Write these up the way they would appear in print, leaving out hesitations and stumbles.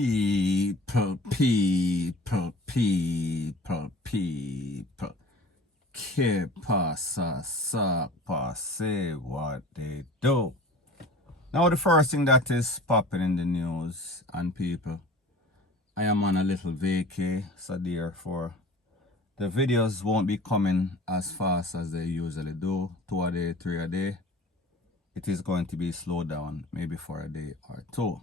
People. Que pasa, sapa, say what they do. Now the first thing that is popping in the news, and people, I am on a little vacay, so therefore the videos won't be coming as fast as they usually do, 2 a day, 3 a day. It is going to be slowed down, maybe for a day or 2.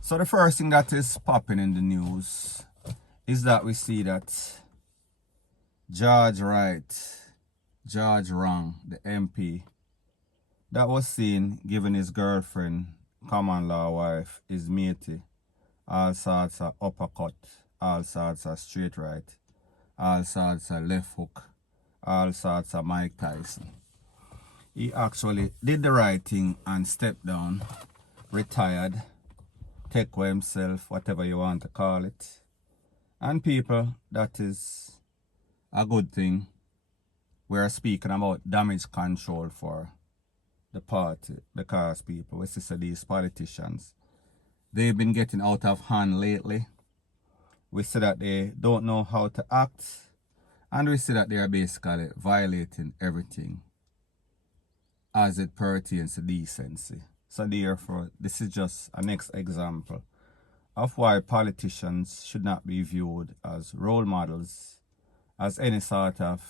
So the first thing that is popping in the news is that we see that George Wrong, the MP, that was seen giving his girlfriend, common law wife, his matey, all sorts of uppercut, all sorts of straight right, all sorts of left hook, all sorts of Mike Tyson. He actually did the right thing and stepped down, retired, take for himself, whatever you want to call it. And people, that is a good thing. We're speaking about damage control for the party, because people, we see these politicians, they've been getting out of hand lately. We see that they don't know how to act, and we see that they are basically violating everything as it pertains to decency. So therefore, this is just a next example of why politicians should not be viewed as role models, as any sort of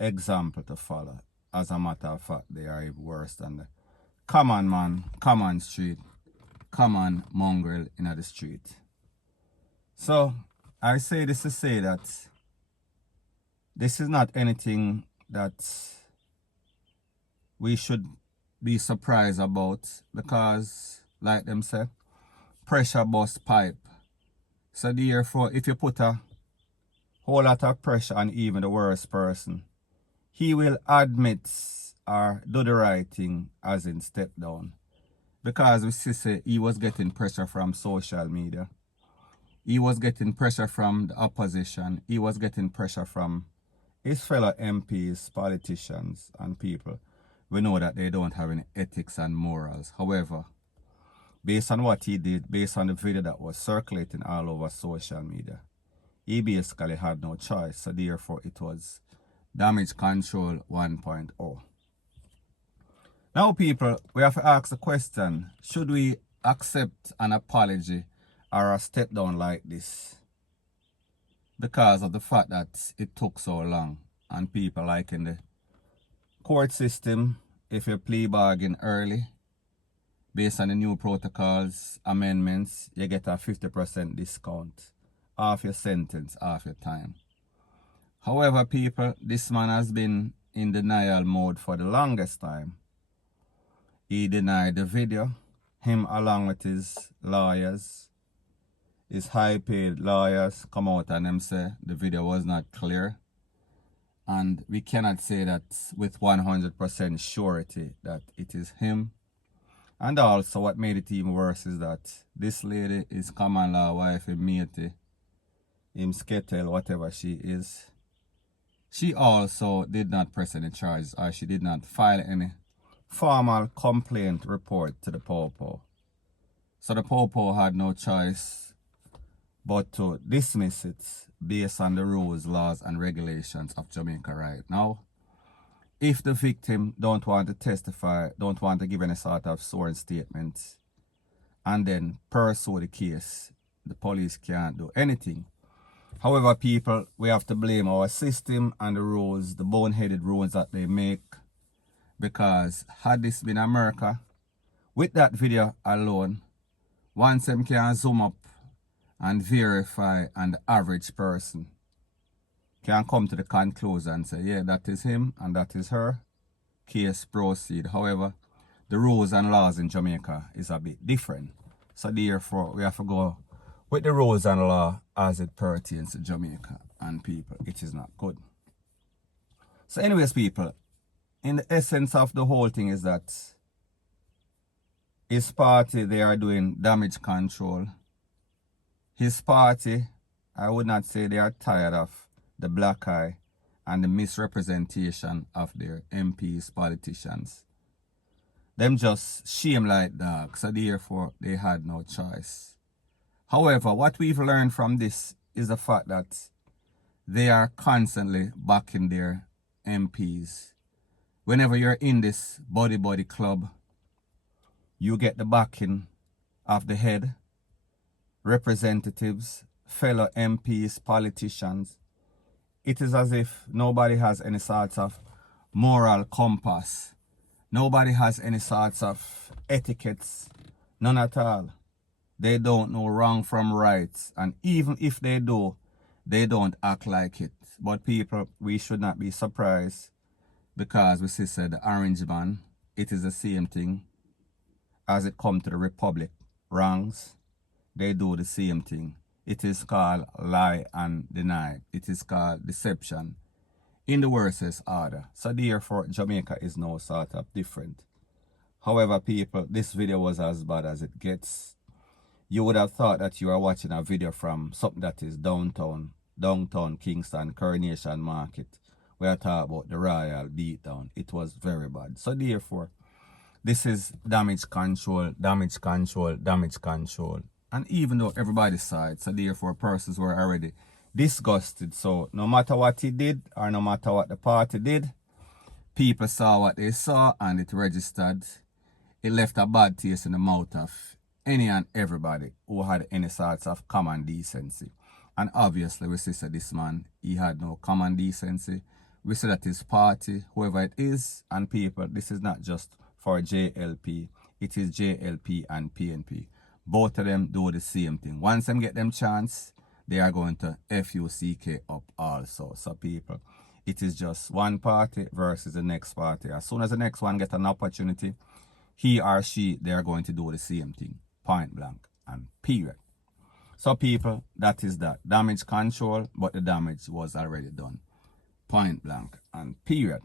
example to follow. As a matter of fact, they are even worse than the common man, common street, common mongrel in the street. So I say this to say that this is not anything that we should be surprised about, because, like them say, pressure bust pipe. So therefore, if you put a whole lot of pressure on even the worst person, he will admit or do the right thing, as in step down. Because we see he was getting pressure from social media. He was getting pressure from the opposition. He was getting pressure from his fellow MPs, politicians, and people. We know that they don't have any ethics and morals. However, based on what he did, based on the video that was circulating all over social media, he basically had no choice. So therefore, it was damage control 1.0. Now, people, we have to ask the question, should we accept an apology or a step down like this because of the fact that it took so long? And people, like in the court system, if you plea bargain early, based on the new protocols, amendments, you get a 50% discount off your sentence, off your time. However, people, this man has been in denial mode for the longest time. He denied the video, him along with his lawyers, his high-paid lawyers come out and them say the video was not clear. And we cannot say that with 100% surety that it is him. And also what made it even worse is that this lady is common law wife, him matey, him skettle, whatever she is. She also did not press any charges, or she did not file any formal complaint report to the Popo. So the Popo had no choice but to dismiss it based on the rules, laws, and regulations of Jamaica right now. If the victim don't want to testify, don't want to give any sort of sworn statement, and then pursue the case, the police can't do anything. However, people, we have to blame our system and the rules, the boneheaded rules that they make. Because had this been America, with that video alone, once them can zoom up and verify, and the average person can come to the conclusion and say, yeah, that is him and that is her, case proceed. However, the rules and laws in Jamaica is a bit different. So therefore, we have to go with the rules and law as it pertains to Jamaica and people. It is not good. So anyways, people, in the essence of the whole thing is that his party, they are doing damage control. His party, I would not say they are tired of the black eye and the misrepresentation of their MPs, politicians. Them just shame like dogs, so therefore they had no choice However, what we've learned from this is the fact that they are constantly backing their MPs. Whenever you're in this body club, you get the backing of the head, representatives, fellow MPs, politicians. It is as if nobody has any sorts of moral compass. Nobody has any sorts of etiquettes. None at all. They don't know wrong from right. And even if they do, they don't act like it. But people, we should not be surprised because we see said the orange man, it is the same thing as it comes to the Republic. Wrongs, they do the same thing. It is called lie and deny. It is called deception in the worstest order. So therefore, Jamaica is no sort of different. However, people, this video was as bad as it gets. You would have thought that you are watching a video from something that is downtown Kingston, Coronation Market, where I talk about the royal beatdown. It was very bad. So therefore, this is damage control, damage control, damage control. And even though everybody saw it, so therefore persons were already disgusted. So no matter what he did or no matter what the party did, people saw what they saw and it registered. It left a bad taste in the mouth of any and everybody who had any sorts of common decency. And obviously we see that this man, he had no common decency. We see that his party, whoever it is, and people, this is not just for JLP, it is JLP and PNP. Both of them do the same thing. Once them get them chance, they are going to FUCK up also. So people, it is just one party versus the next party. As soon as the next one gets an opportunity, he or she, they are going to do the same thing. Point blank and period. So people, that is that. Damage control, but the damage was already done. Point blank and period.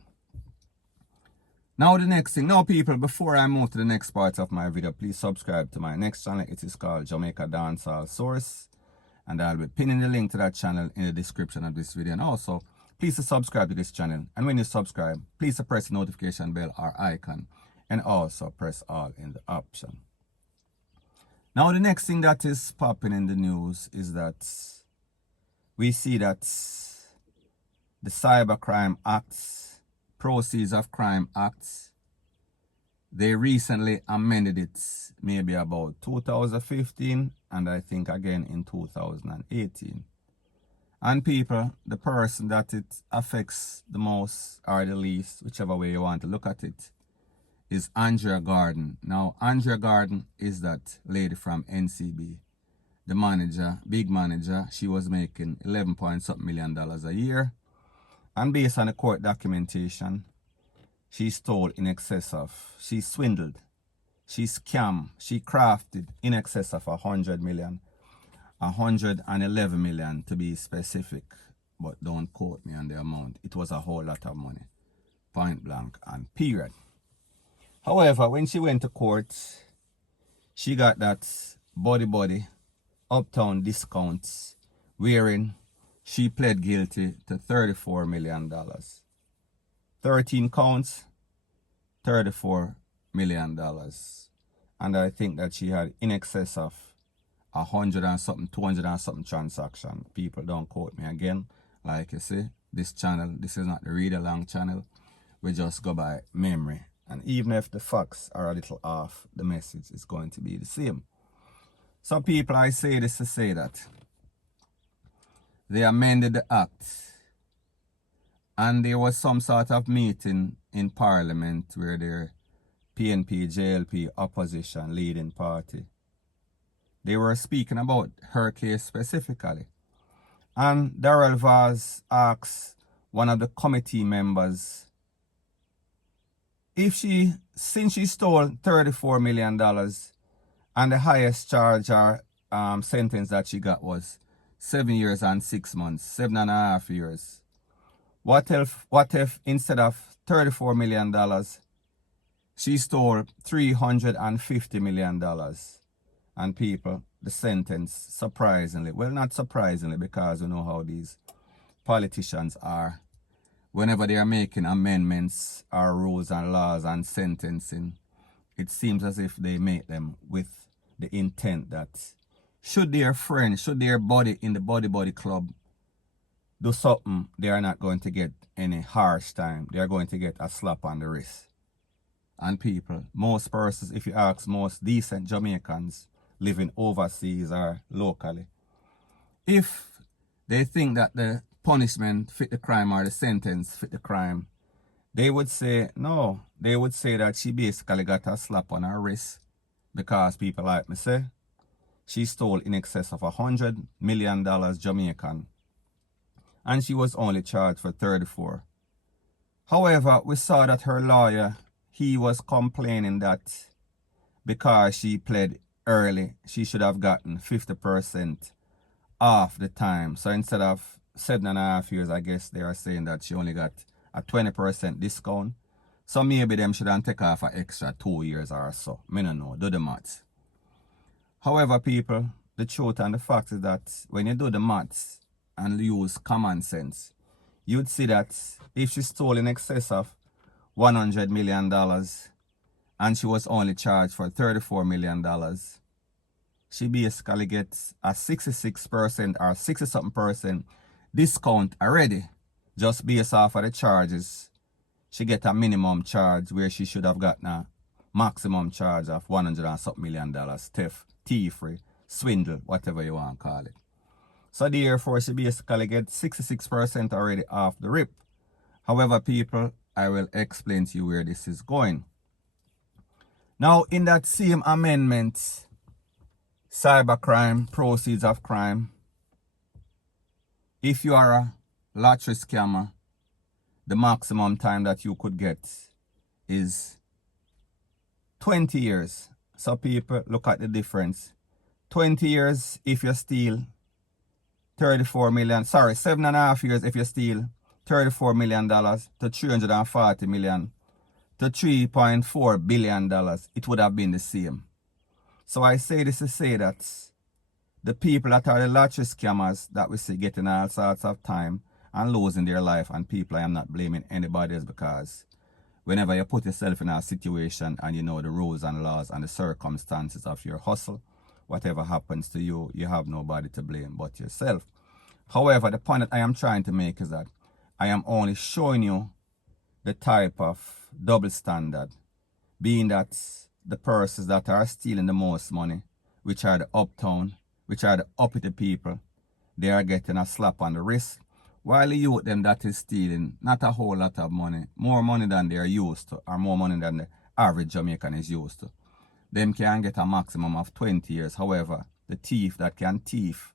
Now the next thing, now people, before I move to the next part of my video, please subscribe to my next channel. It is called Jamaica Dancehall Source. And I'll be pinning the link to that channel in the description of this video. And also, please subscribe to this channel. And when you subscribe, please press the notification bell or icon. And also press all in the option. Now the next thing that is popping in the news is that we see that the Cybercrime Acts, Proceeds of Crime Acts, they recently amended it maybe about 2015 and I think again in 2018. And people, the person that it affects the most or the least, whichever way you want to look at it, is Andrea Gordon. Now Andrea Gordon is that lady from NCB, the manager, big manager. She was making 11 point something million a year. And based on the court documentation, she stole in excess of, she swindled, she scammed, she crafted in excess of 100 million, 111 million to be specific, but don't quote me on the amount. It was a whole lot of money, point blank and period. However, when she went to court, she got that body, uptown discounts, wherein she pled guilty to $34 million. 13 counts, $34 million. And I think that she had in excess of 100 and something, 200 and something transaction. People, don't quote me again. Like you see, this channel, this is not the read along channel. We just go by memory. And even if the facts are a little off, the message is going to be the same. So people, I say this to say that they amended the act and there was some sort of meeting in Parliament where their PNP, JLP opposition leading party, they were speaking about her case specifically. And Darrell Vaz asked one of the committee members if since she stole $34 million and the highest charge or sentence that she got was 7 years and 6 months, 7.5 years. What if instead of $34 million, she stole $350 million? And people, the sentence, surprisingly, well, not surprisingly, because we know how these politicians are. Whenever they are making amendments or rules and laws and sentencing, it seems as if they make them with the intent that Should their friend, should their body in the body club do something, they are not going to get any harsh time. They are going to get a slap on the wrist. And people, most persons, if you ask most decent Jamaicans living overseas or locally, if they think that the punishment fit the crime or the sentence fit the crime, they would say no. They would say that she basically got a slap on her wrist because people like me say she stole in excess of $100 million Jamaican and she was only charged for 34. However, we saw that her lawyer, he was complaining that because she pled early, she should have gotten 50% off the time. So instead of 7.5 years, I guess they are saying that she only got a 20% discount. So maybe them shouldn't take off an extra 2 years or so. Me no know, do the maths. However, people, the truth and the fact is that when you do the maths and use common sense, you'd see that if she stole in excess of $100 million and she was only charged for $34 million, she basically gets a 66% or 60-something% discount already, just based off of the charges. She get a minimum charge where she should have gotten a maximum charge of $100-something million, theft, thievery, swindle, whatever you want to call it. So therefore, she basically gets 66% already off the rip. However, people, I will explain to you where this is going. Now, in that same amendment, cybercrime, proceeds of crime, if you are a lottery scammer, the maximum time that you could get is 20 years. So people, look at the difference. 20 years if you steal 34 million, sorry, 7.5 years if you steal $34 million to $340 million to $3.4 billion, it would have been the same. So I say this to say that the people that are the lottery scammers that we see getting all sorts of time and losing their life, and people, I am not blaming anybody else, because whenever you put yourself in a situation and you know the rules and laws and the circumstances of your hustle, whatever happens to you, you have nobody to blame but yourself. However, the point that I am trying to make is that I am only showing you the type of double standard, being that the persons that are stealing the most money, which are the uptown, which are the uppity people, they are getting a slap on the wrist, while the youth them that is stealing not a whole lot of money, more money than they are used to, or more money than the average Jamaican is used to, them can get a maximum of 20 years. However, the thief that can thief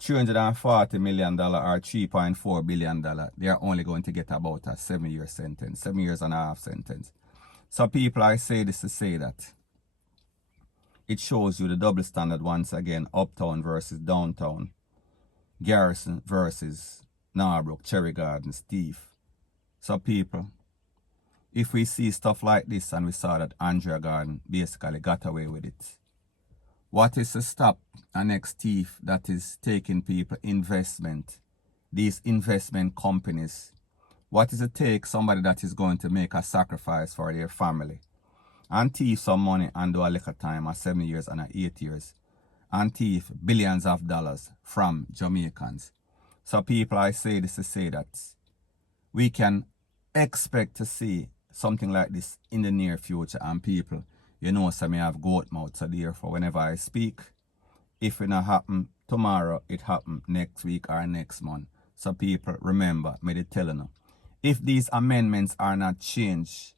$340 million or $3.4 billion, they are only going to get about a 7-year sentence, 7.5 years sentence. So people, I say this to say that it shows you the double standard once again, uptown versus downtown, Garrison versus Norbrook, Cherry Gardens, thief. So people, if we see stuff like this and we saw that Andrea Garden basically got away with it, what is to stop a next thief that is taking people investment, these investment companies? What is it take somebody that is going to make a sacrifice for their family and thief some money and do a little time, a 7 years and a 8 years, and thief billions of dollars from Jamaicans? So people, I say this to say that we can expect to see something like this in the near future. And people, you know, some may have goat mouth, so therefore whenever I speak, if it not happen tomorrow, it happen next week or next month. So people, remember, me they telling you, if these amendments are not changed,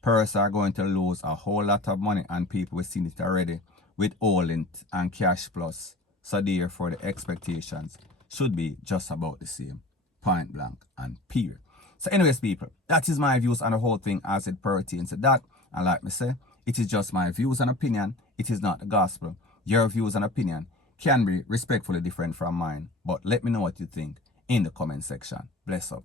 persons are going to lose a whole lot of money, and people we've seen it already with All-In and Cash Plus. So therefore the expectations should be just about the same, point blank and period. So anyways, people, that is my views on the whole thing as it pertains to that. And like me say, it is just my views and opinion. It is not the gospel. Your views and opinion can be respectfully different from mine. But let me know what you think in the comment section. Bless up.